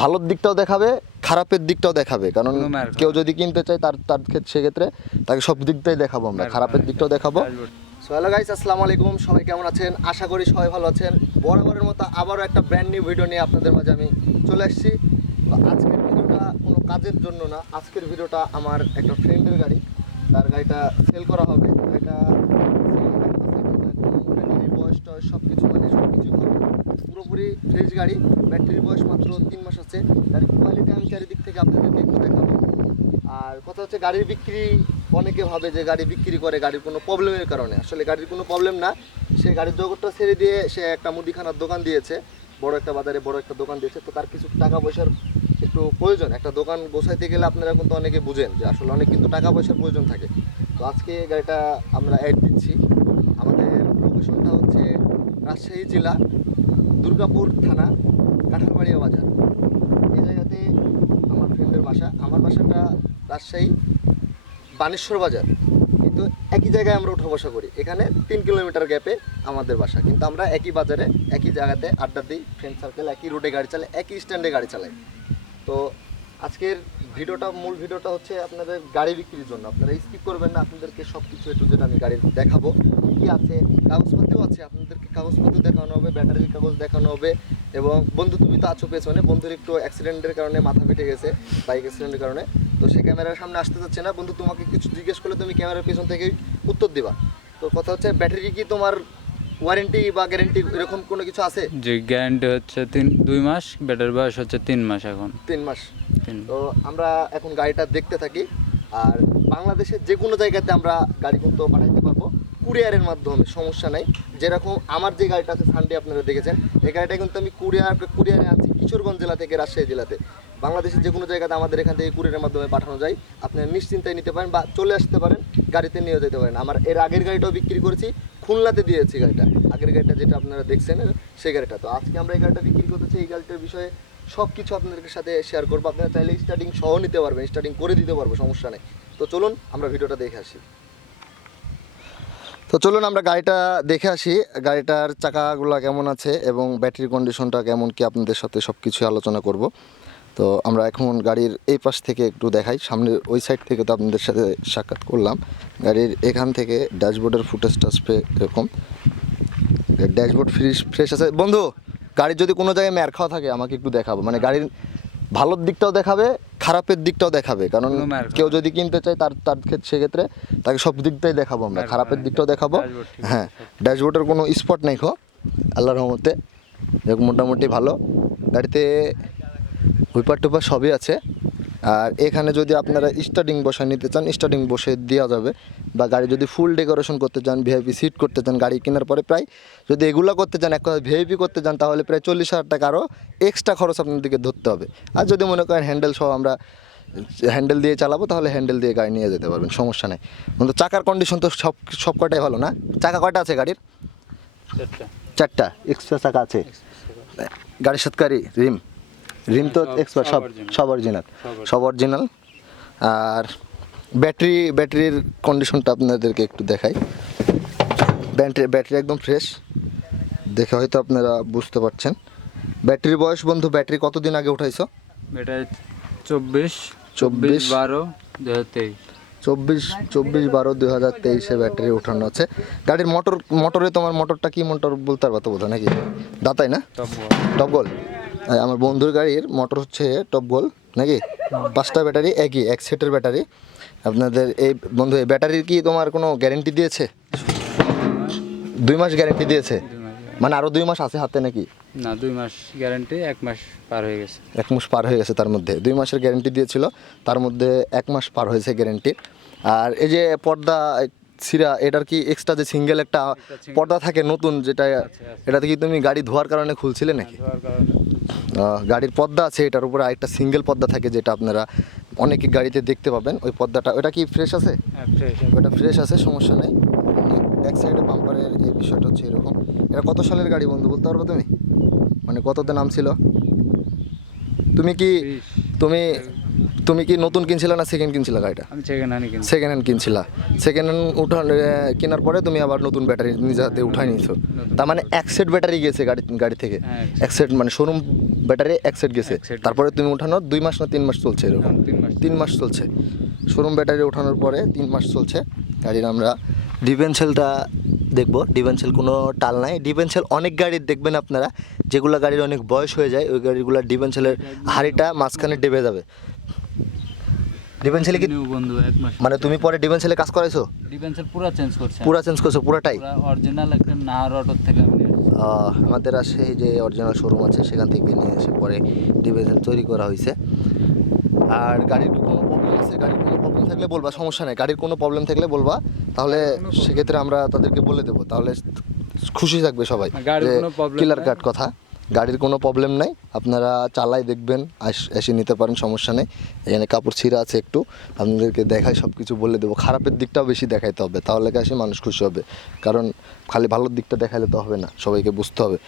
ভালোর দিকটাও দেখাবে খারাপের দিকটাও দেখাবে। কারণ কেউ যদি কিনতে চায় তার তার ক্ষেত্রে সেক্ষেত্রে তাকে সব দিকটাই দেখাবো আমরা খারাপের দিকটাও দেখাবো। সো হ্যালো গাইস আসসালামু আলাইকুম সবাই কেমন আছেন? আশা করি সবাই ভালো আছেন। বরাবরের মতো আবারও একটা ব্র্যান্ড নিউ ভিডিও নিয়ে আপনাদের মাঝে আমি চলে আসছি। তো আজকের ভিডিওটা কোনো কাজের জন্য না আজকের ভিডিওটা আমার একটা ফ্রেন্ডের গাড়ি। তার গাড়িটা সেল করা হবে। এটা ব্যাটারির বয়স টয়স সব কিছু মানে সব ভালো। পুরোপুরি ফ্রেশ গাড়ি। ব্যাটারির বয়স মাত্র তিন মাস আছে। গাড়ির কোয়ালিটি আমি চারিদিক থেকে আপনাদেরকে একটু দেখাবো। আর কথা হচ্ছে গাড়ির বিক্রি, অনেকে ভাবে যে গাড়ি বিক্রি করে, গাড়ির কোনো প্রবলেমের কারণে। আসলে গাড়ির কোনো প্রবলেম না। সে গাড়ির জগৎটা ছেড়ে দিয়ে সে একটা মুদিখানার দোকান দিয়েছে। বড় একটা বাজারে বড় একটা দোকান দিয়েছে। তো তার কিছু টাকা পয়সার একটু প্রয়োজন। একটা দোকান বসাইতে গেলে আপনারা কিন্তু অনেকে বুঝেন যে আসলে অনেক কিন্তু টাকা পয়সার প্রয়োজন থাকে। তো আজকে গাড়িটা আমরা অ্যাড দিচ্ছি। আমাদের লোকেশনটা হচ্ছে রাজশাহী জেলা, দুর্গাপুর থানা। কাঁঠালবাড়িয়া বাজার। এই জায়গাতে আমার ফ্রেন্ডের বাসা। আমার বাসাটা রাজশাহী বানেশ্বর বাজার। কিন্তু একই জায়গায় আমরা উঠা বসা করি। এখানে তিন কিলোমিটার গ্যাপে আমাদের বাসা। কিন্তু আমরা একই বাজারে, একই জায়গাতে আড্ডা দিই ফ্রেন্ড সার্কেল একই রোডে গাড়ি চালাই, একই স্ট্যান্ডে গাড়ি চালাই। তো আজকের ভিডিওটা মূল ভিডিওটা হচ্ছে আপনাদের গাড়ি বিক্রির জন্য। আপনারা স্কিপ করবেন না আপনাদেরকে সব কিছু একটু যেটা আমি গাড়ির দেখাবো। কী আছে? কাগজপত্রও আছে আপনাদেরকে কাগজপত্র দেখানো হবে ব্যাটারির কাগজ দেখানো হবে এবং বন্ধু তুমি তো আছো পেছনে বন্ধুর একটু অ্যাক্সিডেন্টের কারণে মাথা ফেটে গেছে বাইক অ্যাক্সিডেন্টের কারণে। তো সে ক্যামেরার সামনে আসতে যাচ্ছে না। বন্ধু তোমাকে কিছু জিজ্ঞেস করলে তুমি ক্যামেরার পেছন থেকেই উত্তর দিবা। তো কথা হচ্ছে ব্যাটারি কি তোমার ওয়ারেন্টি বা গ্যারেন্টি এরকম কোনো কিছু আছে? যে গ্যারান্টি হচ্ছে তিন দুই মাস ব্যাটার বয়স হচ্ছে তিন মাস এখন। তিন মাস। তো আমরা এখন গাড়িটা দেখতে থাকি, আর বাংলাদেশের যে কোনো জায়গাতে আমরা গাড়ি কিন্তু পাঠাইতে পারব। কুরিয়ারের মাধ্যমে, সমস্যা নেই। যেরকম আমার যে গাড়িটা আছে সানডে আপনারা দেখেছেন, এই গাড়িটা কিন্তু আমি কুরিয়ার, কুরিয়ারে আনছি কিশোরগঞ্জ জেলা থেকে, রাজশাহী জেলাতে। বাংলাদেশের যে কোনো জায়গাতে আমাদের এখান থেকে কুরিয়ারের মাধ্যমে পাঠানো যায়। আপনারা নিশ্চিন্তায় নিতে পারেন বা চলে আসতে পারেন, গাড়িতে নিয়ে যেতে পারেন। আমার এর আগের গাড়িটাও বিক্রি করেছি, খুলনাতে দিয়েছি গাড়িটা। আগের গাড়িটা যেটা আপনারা দেখছেন, সেই গাড়িটা। তো আজকে আমরা এই গাড়িটা বিক্রি করতেছি এই গাড়িটার বিষয়ে সব কিছু আপনাদের সাথে শেয়ার করব। আপনারা চাইলে স্টার্টিং সহ নিতে পারবেন স্টার্টিং করে দিতে পারব, সমস্যা নেই। তো চলুন, আমরা ভিডিওটা দেখে আসি। তো চলুন, আমরা গাড়িটা দেখে আসি। গাড়িটার চাকাগুলো কেমন আছে এবং ব্যাটারি কন্ডিশনটা কেমন কি আপনাদের সাথে সব কিছু আলোচনা করব। তো আমরা এখন গাড়ির এই পাশ থেকে একটু দেখাই। সামনের ওই সাইড থেকে তো আপনাদের সাথে সাক্ষাৎ করলাম। গাড়ির এখান থেকে ড্যাশবোর্ডের ফুটেজ টাসপে এরকম। ড্যাশবোর্ড ফ্রেশ ফ্রেশ আছে। বন্ধু গাড়ির যদি কোনো জায়গায় ম্যার খাওয়া থাকে আমাকে একটু দেখাবো। মানে গাড়ির ভালোর দিকটাও দেখাবে খারাপের দিকটাও দেখাবে। কারণ কেউ যদি কিনতে চায় তার তার ক্ষেত্রে সেক্ষেত্রে তাকে সব দিকটাই দেখাবো আমরা। খারাপের দিকটাও দেখাবো। হ্যাঁ ড্যাশবোর্ডের কোনো স্পট নেই খো আল্লাহ রহমতে। দেখ মোটামুটি ভালো। গাড়িতে হুইপার টুপার সবই আছে। আর এখানে যদি আপনারা স্টার্টিং বসা নিতে চান স্টার্টিং বসে দেওয়া যাবে। বা গাড়ি যদি ফুল ডেকোরেশন করতে চান ভিআইপি সিট করতে চান গাড়ি কেনার পরে প্রায় যদি এগুলো করতে চান এক কথা ভিআইপি করতে চান তাহলে প্রায় চল্লিশ হাজার টাকা আরও এক্সট্রা খরচ আপনাদেরকে ধরতে হবে। আর যদি মনে করেন হ্যান্ডেল সহ আমরা হ্যান্ডেল দিয়ে চালাবো তাহলে হ্যান্ডেল দিয়ে গাড়ি নিয়ে যেতে পারবেন সমস্যা নেই। কিন্তু চাকার কন্ডিশন তো সব সব কটাই ভালো না? চাকা কটা আছে গাড়ির? চারটা। চারটা। এক্সট্রা চাকা আছে। গাড়ির সাথকারি রিম? রিম তো সব- এক্সপার্ট সব সব অরিজিনাল সব অরিজিনাল আর ব্যাটারি ব্যাটারির কন্ডিশনটা আপনাদেরকে একটু দেখাই। ব্যাটারি ব্যাটারি একদম ফ্রেশ দেখে হয়তো আপনারা বুঝতে পারছেন। ব্যাটারি বয়স বন্ধু ব্যাটারি কতদিন আগে উঠাইছো? এটা চব্বিশ চব্বিশ। বারো দু হাজার তেইশ। চব্বিশ চব্বিশ বারো দুই হাজার তেইশে ব্যাটারি উঠানো আছে। গাড়ির মোটর মোটরে তোমার মোটরটা কি মোটর বলতে পারবা তো বোধ হয় নাকি? দাতাই না? টপ গোল আমার বন্ধুর গাড়ির মোটর হচ্ছে টপ গোল নাকি? পাঁচটা ব্যাটারি একই এক সেটের ব্যাটারি আপনাদের এই বন্ধু এই ব্যাটারির কি তোমার কোনো গ্যারেন্টি দিয়েছে? দুই মাস গ্যারেন্টি দিয়েছে? মানে আরও দুই মাস আছে হাতে নাকি? না দুই মাস গ্যারেন্টি এক মাস পার হয়ে গেছে। এক মাস পার হয়ে গেছে তার মধ্যে। দুই মাসের গ্যারেন্টি দিয়েছিল তার মধ্যে এক মাস পার হয়েছে গ্যারেন্টি আর এই যে পর্দা সিরা এটার কি এক্সট্রা যে সিঙ্গেল একটা পর্দা থাকে নতুন যেটা। এটাতে কি তুমি গাড়ি ধোয়ার কারণে খুলছিলে নাকি? আহ, গাড়ির পর্দা আছে এটার উপরে আরেকটা সিঙ্গেল পর্দা থাকে যেটা আপনারা অনেক গাড়িতে দেখতে পাবেন। ওই পর্দাটা ওটা কি ফ্রেশ আছে? হ্যাঁ ফ্রেশ ওটা ফ্রেশ আছে সমস্যা নেই। ব্যাক সাইডে পাম্পারের এই বিষয়টা হচ্ছে এরকম। এটা কত সালের গাড়ি বন্ধু বলতে পারব তুমি? মানে কততে নাম ছিল তুমি কি তুমি তুমি কি নতুন কিনছিলে না সেকেন্ড কিনছিলে গাড়িটা? আমি সেকেন্ড হ্যান্ড কিনছি সেকেন্ড হ্যান্ড কিনছিলা। সেকেন্ড হ্যান্ড উঠা কেনার পরে তুমি আবার নতুন ব্যাটারি নিজে হাতে উঠাই নিয়েছো তার মানে এক সেট ব্যাটারি গেছে গাড়ি গাড়ি থেকে। হ্যাঁ, এক সেট মানে শোরুম ব্যাটারি এক সেট গেছে। তারপরে তুমি উঠানো দুই মাস না তিন মাস চলছে এরকম? তিন মাস। তিন মাস চলছে। শোরুম ব্যাটারি ওঠানোর পরে তিন মাস চলছে। গাড়ির আমরা ডিভেন্সেলটা দেখব। ডিভেন্সেল কোনো টাল নাই। ডিভেন্সেল অনেক গাড়ির দেখবেন আপনারা। যেগুলো গাড়ির অনেক বয়স হয়ে যায় ওই গাড়িগুলো ডিভেন্সেলের হাড়িটা মাঝখানে ডেবে যাবে। ডিভেন্সেলে কি নিউ বন্ধু এক মাস মানে তুমি পরে ডিভেন্সেলে কাজ করাইছো? ডিফেন্সের পুরো চেঞ্জ করছে পুরা চেঞ্জ করছ পুরাটাই? অরিজিনাল একটা নাহার অটোর থেকে আমি আমাদের আসে যে অরিজিনাল শোরুম আছে সেখান থেকে নিয়ে এসে পরে ডিভিশন তৈরি করা হয়েছে। আর গাড়ির কোনো প্রবলেম আছে? গাড়ির কোনো প্রবলেম থাকলে বলবা সমস্যা নেই। গাড়ির কোনো প্রবলেম থাকলে বলবা। তাহলে সেক্ষেত্রে আমরা তাদেরকে বলে দেবো। তাহলে খুশি থাকবে সবাই গাড়ির কোনো problem কিলার নাই। কাট কথা। গাড়ির কোনো প্রবলেম নাই। আপনারা চালাই দেখবেন এসে নিতে পারেন, সমস্যা নেই। এখানে কাপড় ছিঁড়া আছে একটু, আপনাদেরকে দেখাই সব কিছু বলে দেবো। খারাপের দিকটাও বেশি দেখাইতে হবে, তাহলে কাছে মানুষ খুশি হবে। কারণ খালি ভালোর দিকটা দেখাইলে তো হবে না, সবাইকে বুঝতে হবে।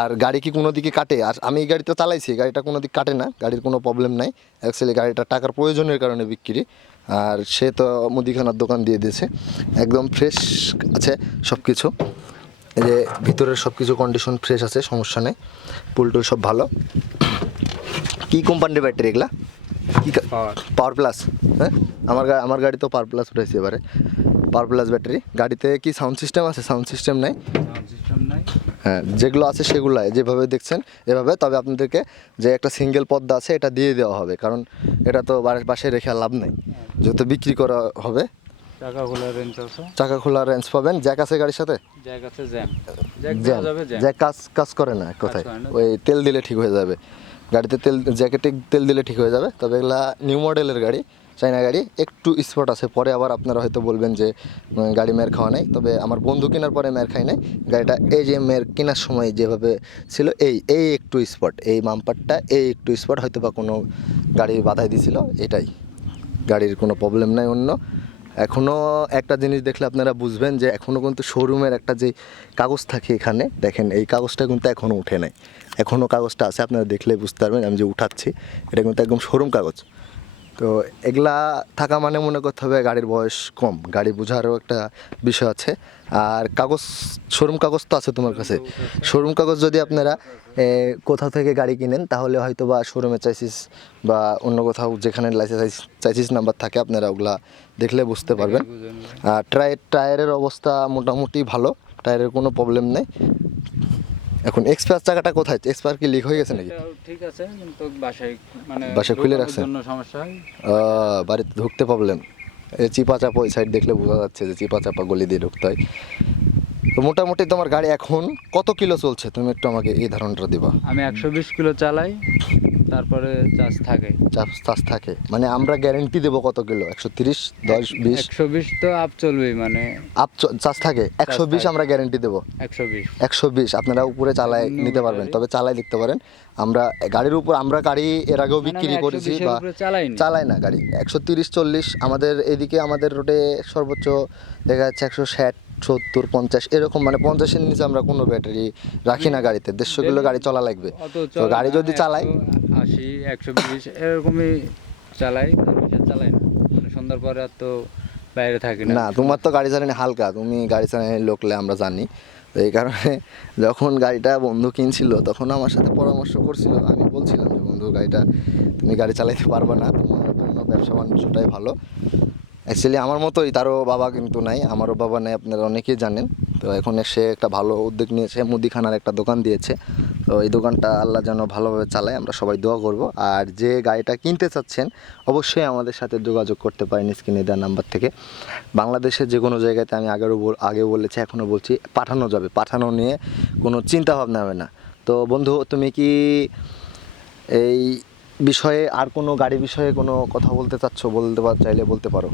আর গাড়ি কি কোনো দিকে কাটে? আর আমি এই গাড়িটা চালাইছি গাড়িটা কোনো দিক কাটে না, গাড়ির কোনো প্রবলেম নাই। অ্যাকচুয়ালি গাড়িটা টাকার প্রয়োজনের কারণে বিক্রি। আর সে তো মুদিখানার দোকান দিয়ে দিয়েছে। একদম ফ্রেশ আছে সব কিছু এই যে ভিতরের সব কিছু কন্ডিশন ফ্রেশ আছে সমস্যা নেই। পুলটুল সব ভালো। কি কোম্পানির ব্যাটারি এগুলা? কি পাওয়ার প্লাস হ্যাঁ? আমার আমার গাড়ি তো পাওয়ার প্লাস উঠেছে এবারে। পাওয়ার প্লাস ব্যাটারি গাড়িতে কি সাউন্ড সিস্টেম আছে? সাউন্ড সিস্টেম নাই? হ্যাঁ যেগুলো আছে সেগুলাই। যেভাবে দেখছেন এভাবে। তবে আপনাদেরকে যে একটা সিঙ্গেল পদ্মা আছে এটা দিয়ে দেওয়া হবে। কারণ এটা তো বাড়ির পাশে রেখে লাভ নেই। যেহেতু বিক্রি করা হবে টাকা খোলা রেঞ্জ আছে। চাকা খোলা রেঞ্জ পাবেন। জ্যাক আছে গাড়ির সাথে? জ্যাক আছে জ্যাম। জ্যাক যাবে জ্যাক কাজ কাজ করে না কথায়। ওই তেল দিলে ঠিক হয়ে যাবে। গাড়িতে তেল জ্যাকেটে তেল দিলে ঠিক হয়ে যাবে। তবে এগুলা নিউ মডেলের গাড়ি চাইনা গাড়ি। একটু স্পট আছে। পরে আবার আপনারা হয়তো বলবেন যে গাড়ি মেয়ের খাওয়া নাই। তবে আমার বন্ধু কেনার পরে মেয়ের খাই নাই। গাড়িটা এই যে মেয়ের কেনার সময় যেভাবে ছিল এই এই একটু স্পট এই মাম্পারটা এই একটু স্পট হয়তো বা কোনো গাড়ি বাধাই দিছিল। এটাই। গাড়ির কোনো প্রবলেম নাই অন্য। এখনও একটা জিনিস দেখলে আপনারা বুঝবেন যে এখনও কিন্তু শোরুমের একটা যে কাগজ থাকে এখানে, দেখেন, এই কাগজটা কিন্তু এখনও উঠে নাই। এখনও কাগজটা আছে, আপনারা দেখলে বুঝতে পারবেন, আমি যে উঠাচ্ছি, এটা কিন্তু একদম শোরুম কাগজ। তো এগুলা থাকা মানে মনে করতে হবে গাড়ির বয়স কম। গাড়ি বোঝারও একটা বিষয় আছে। আর কাগজ শোরুম কাগজ তো আছে তোমার কাছে। শোরুম কাগজ যদি আপনারা কোথাও থেকে গাড়ি কিনেন তাহলে হয়তো বা শোরুমে চাইসিস বা অন্য কোথাও যেখানে লাইসেন্স চাইসিস নাম্বার থাকে আপনারা ওগুলা দেখলে বুঝতে পারবেন। আর টায়ার টায়ারের অবস্থা মোটামুটি ভালো। টায়ারের কোনো প্রবলেম নেই। এখন এক্সপায়ার চাকাটা কোথায়? এক্সপায়ার কি লিক হয়ে গেছে নাকি? ঠিক আছে কিন্তু বাসায় মানে বাসায় খুলে রাখছেন? জন্য সমস্যা বাড়িতে ঢুকতে প্রবলেম এই চিপা চাপা ওই সাইড দেখলে বোঝা যাচ্ছে যে চিপা চাপা গলি দিয়ে ঢুকতে হয়। তো মোটামুটি তোমার গাড়ি এখন কত কিলো চলছে? তুমি একটু আমাকে এই ধারণাটা দিবা। আমি একশো বিশ কিলো চালাই তারপরে চার্জ থাকে। চার্জ থাকে। মানে আমরা গ্যারেন্টি দেবো কত কিলো? একশো তিরিশ দশ বিশ? একশো বিশ তো আপ চলবেই মানে আপ চার্জ থাকে। একশো বিশ আমরা গ্যারেন্টি দেবো। একশো বিশ। একশো বিশ আপনারা উপরে চালায় অন্য নিতে পারবেন। তবে চালাই দেখতে পারেন। আমরা গাড়ির উপর আমরা গাড়ি এর আগেও বিক্রি করেছি বা চালাই না। গাড়ি। একশো তিরিশ চল্লিশ আমাদের এদিকে আমাদের রোডে সর্বোচ্চ দেখা যাচ্ছে একশো ষাট সত্তর পঞ্চাশ এরকম মানে পঞ্চাশের নিচে আমরা কোনো ব্যাটারি রাখি না গাড়িতে। দেড়শো কিলো গাড়ি চলা লাগবে। তো গাড়ি যদি চালাই আশি একশো বিশ এরকমই চালাই চালাই না। মানে সন্ধ্যার পরে আর তো বাইরে থাকি না। না তোমার তো গাড়ি চালানি হালকা তুমি গাড়ি চালানি লোকলে আমরা জানি। তো এই কারণে যখন গাড়িটা বন্ধু কিনছিল তখন আমার সাথে পরামর্শ করছিল। আমি বলছিলাম যে বন্ধু গাড়িটা তুমি গাড়ি চালাইতে পারবে না তোমার জন্য ব্যবসা বাণিজ্যটাই ভালো। অ্যাকচুয়ালি আমার মতোই, তারও বাবা কিন্তু নাই, আমারও বাবা নেই, আপনারা অনেকেই জানেন। তো এখন সে একটা ভালো উদ্যোগ নিয়েছে, মুদিখানার একটা দোকান দিয়েছে। তো এই দোকানটা আল্লাহ যেন ভালোভাবে চালায়, আমরা সবাই দোয়া করব। আর যে গাড়িটা কিনতে চাচ্ছেন, অবশ্যই আমাদের সাথে যোগাযোগ করতে পারেন স্ক্রিনে দেওয়া নাম্বার থেকে। বাংলাদেশের যে কোনো জায়গাতে আমি আগেও বল- আগেও বলেছি, এখনও বলছি, পাঠানো যাবে। পাঠানো নিয়ে কোনো চিন্তা ভাবনা হবে না। তো বন্ধু, তুমি কি এই বিষয়ে আর কোনো গাড়ি বিষয়ে কোনো কথা বলতে চাচ্ছ? বলতে পার চাইলে বলতে পারো।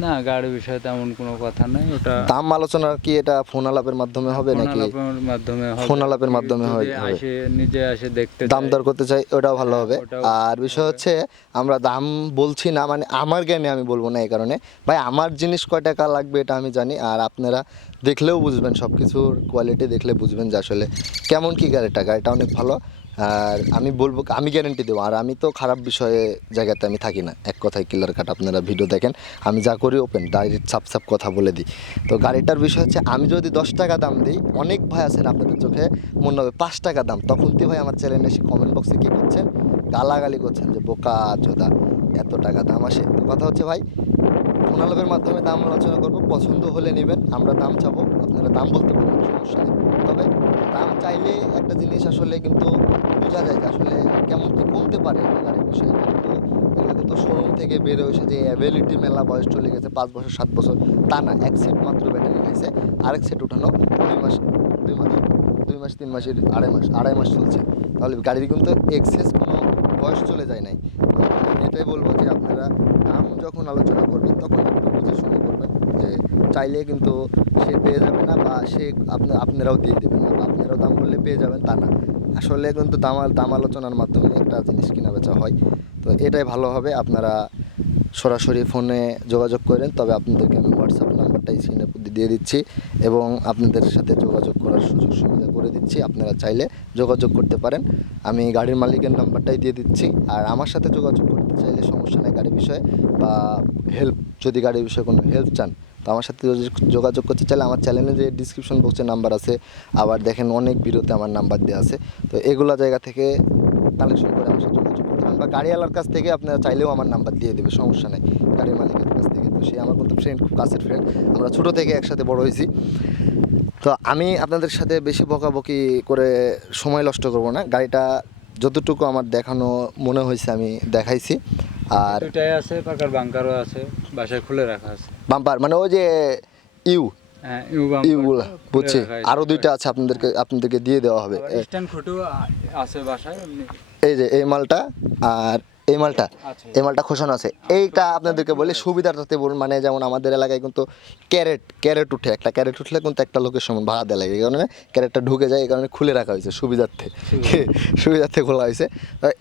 না গাড়ির বিষয়ে তেমন কোনো কথা নাই। ওটা দাম আলোচনা কি এটা ফোন আলাপের মাধ্যমে হবে নাকি? মাধ্যমে। ফোন আলাপের মাধ্যমে হয়- হবে। আসে নিজে আসে দেখতে দাম দর করতে চাই ওটাও ভালো হবে। আর বিষয় হচ্ছে আমরা দাম বলছি না মানে আমার জ্ঞানে আমি বলব না এই কারণে। ভাই আমার জিনিস কয় টাকা লাগবে এটা আমি জানি আর আপনারা দেখলেও বুঝবেন সব কিছুর কোয়ালিটি দেখলে বুঝবেন যে আসলে কেমন কি গাড়িটা। গাড়িটা অনেক ভালো। আর আমি বলব আমি গ্যারেন্টি দেবো। আর আমি তো খারাপ বিষয়ে জায়গাতে আমি থাকি না। এক কথায় কিলার কাট আপনারা ভিডিও দেখেন। আমি যা করি ওপেন ডাইরেক্ট সাপ সাপ কথা বলে দিই। তো গাড়িটার বিষয় হচ্ছে, আমি যদি দশ টাকা দাম দিই, অনেক ভাই আছেন আপনাদের চোখে, মনে হবে পাঁচ টাকা দাম। তখন তুই ভাই আমার চ্যানেলে এসে কমেন্ট বক্সে কী করছেন? গালাগালি করছেন যে বোকা চোদা এত টাকা দাম আসে। তো কথা হচ্ছে ভাই ফোনালাপের মাধ্যমে দাম আলোচনা করব, পছন্দ হলে নেবেন, আমরা দাম চাবো, আপনারা দাম বলতে পারেন, সমস্যা নেই। তবে দাম চাইলে একটা জিনিস আসলে কিন্তু বোঝা যায় যে আসলে কেমন কি কমতে পারে গাড়ির বিষয়ে। কিন্তু এগুলো কিন্তু শোরুম থেকে বেরো এসে যে অ্যাভেলিটি মেলা বয়স চলে গেছে, পাঁচ বছর, সাত বছর, তা না, এক সেট মাত্র ব্যাটারি খাইছে আরেক সেট উঠানো দুই মাস দুই মাস দুই মাস, তিন মাসের, আড়াই মাস আড়াই মাস চলছে। তাহলে গাড়ির কিন্তু এক্সেস কোনো বয়স চলে যায় নাই। এটাই বলব যে আপনারা দাম যখন আলোচনা করবেন, তখন একটু বুঝে শুনে করবেন যে চাইলে কিন্তু সে পেয়ে যাবে না বা সে আপনার আপনারাও দিয়ে দেবেন না বা আপনারাও দাম বললে পেয়ে যাবেন, তা না। আসলে কিন্তু দাম দাম আলোচনার মাধ্যমে একটা জিনিস কেনা বেচা হয়। তো এটাই ভালো হবে, আপনারা সরাসরি ফোনে যোগাযোগ করেন, তবে আপনাদেরকে আমি হোয়াটসঅ্যাপ নাম্বারটা স্ক্রিনে দিয়ে দিচ্ছি এবং আপনাদের সাথে যোগাযোগ করার সুযোগ সুবিধা করে দিচ্ছি। আপনারা চাইলে যোগাযোগ করতে পারেন। আমি গাড়ির মালিকের নাম্বারটাই দিয়ে দিচ্ছি। আর আমার সাথে যোগাযোগ করতে চাইলে সমস্যা নেই গাড়ির বিষয়ে বা হেল্প যদি গাড়ির বিষয়ে কোনো হেল্প চান, তো আমার সাথে যোগাযোগ করতে চাইলে আমার চ্যানেলে যে ডিসক্রিপশন বক্সে নাম্বার আছে, আবার দেখেন অনেক ভিডিওতে আমার নাম্বার দেওয়া আছে। তো এগুলো জায়গা থেকে কালেকশন করে আমার সাথে যোগাযোগ করতে পারেন বা গাড়িওয়ালার কাছ থেকে আপনারা চাইলেও আমার নাম্বার দিয়ে দেবে সমস্যা নেই গাড়ির মালিকের কাছ থেকে। তো সে আমার কিন্তু ফ্রেন্ড খুব কাছের ফ্রেন্ড আমরা ছোটো থেকে একসাথে বড় হয়েছি। তো আমি আপনাদের সাথে বেশি বকাবকি করে সময় নষ্ট করব না গাড়িটা যতটুকু আমার দেখানো মনে হয়েছে আমি দেখাইছি। আর দুটাই আছে পাকার বাংকারও আছে বাসায় খুলে রাখা আছে। বাম্পার মানে ওই যে ইউ হ্যাঁ ইউগুলো বুঝছি। আরও দুইটা আছে আপনাদেরকে আপনাদেরকে দিয়ে দেওয়া হবে। স্ট্যান্ড আ- আছে বাসায় এই যে এই মালটা আর এই মালটা এই মালটা খোসানো আছে। এইটা আপনাদেরকে বলি সুবিধাটাতে বলুন মানে যেমন আমাদের এলাকায় কিন্তু ক্যারেট ক্যারেট উঠে একটা ক্যারেট উঠলে কিন্তু একটা লোকের সমান ভাড়া দেওয়া লাগে। এই কারণে ক্যারেটটা ঢুকে যায় এই কারণে খুলে রাখা হয়েছে সুবিধার্থে। সুবিধার্থে। খোলা হয়েছে।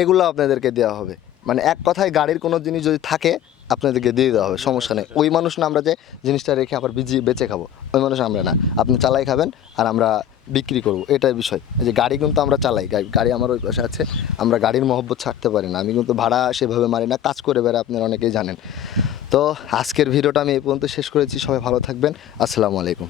এগুলো আপনাদেরকে দেওয়া হবে। মানে এক কথায় গাড়ির কোনো জিনিস যদি থাকে আপনাদেরকে দিয়ে দেওয়া হবে সমস্যা নেই। ওই মানুষ না আমরা যে জিনিসটা রেখে আবার বিজি বেঁচে খাব ওই মানুষ আমরা না। আপনি চালাই খাবেন আর আমরা বিক্রি করব, এটাই বিষয়। যে গাড়ি কিন্তু আমরা চালাই, গাড়ি আমার ওই পাশে আছে, আমরা গাড়ির মহব্বত ছাড়তে পারি না। আমি কিন্তু ভাড়া সেভাবে মারি না, কাজ করে বেড়া আপনারা অনেকেই জানেন। তো আজকের ভিডিওটা আমি এই পর্যন্ত শেষ করেছি, সবাই ভালো থাকবেন, আসসালামু আলাইকুম।